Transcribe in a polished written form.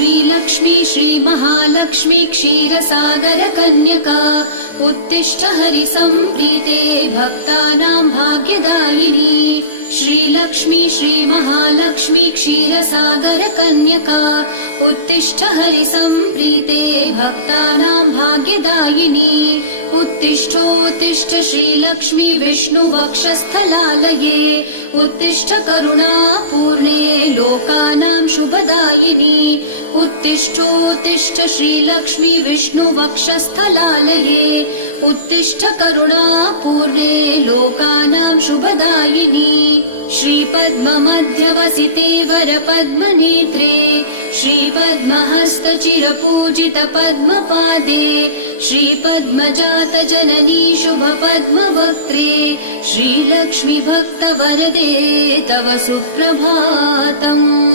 श्रीलक्ष्मी श्रीमहालक्ष्मी क्षीरसागरकन्यका उत्तिष्ठ हरिसम्प्रीते भक्तानां भाग्यदायिनी। श्रीलक्ष्मी श्रीमहालक्ष्मी क्षीरसागरकन्यका उत्तिष्ठ हरिसम्प्रीते भक्तानां भाग्यदायिनी। उत्तिष्ठोत्तिष्ठ श्रीलक्ष्मी विष्णुवक्षस्थलालये उत्तिष्ठ करुणापूर्णे लोकानां शुभदायिनी। उत्तिष्ठोत्तिष्ठ श्रीलक्ष्मी विष्णुवक्षस्थलालये उत्तिष्ठ करुणापूर्णे लोकानां शुभदायिनी। श्रीपद्ममध्यवसिते वरपद्मनेत्रे श्रीपद्महस्तचिरपूजितपद्मपादे श्रीपद्मजातजननी शुभपद्मवक्त्रे श्रीलक्ष्मी भक्तवरदे तव सुप्रभातम्।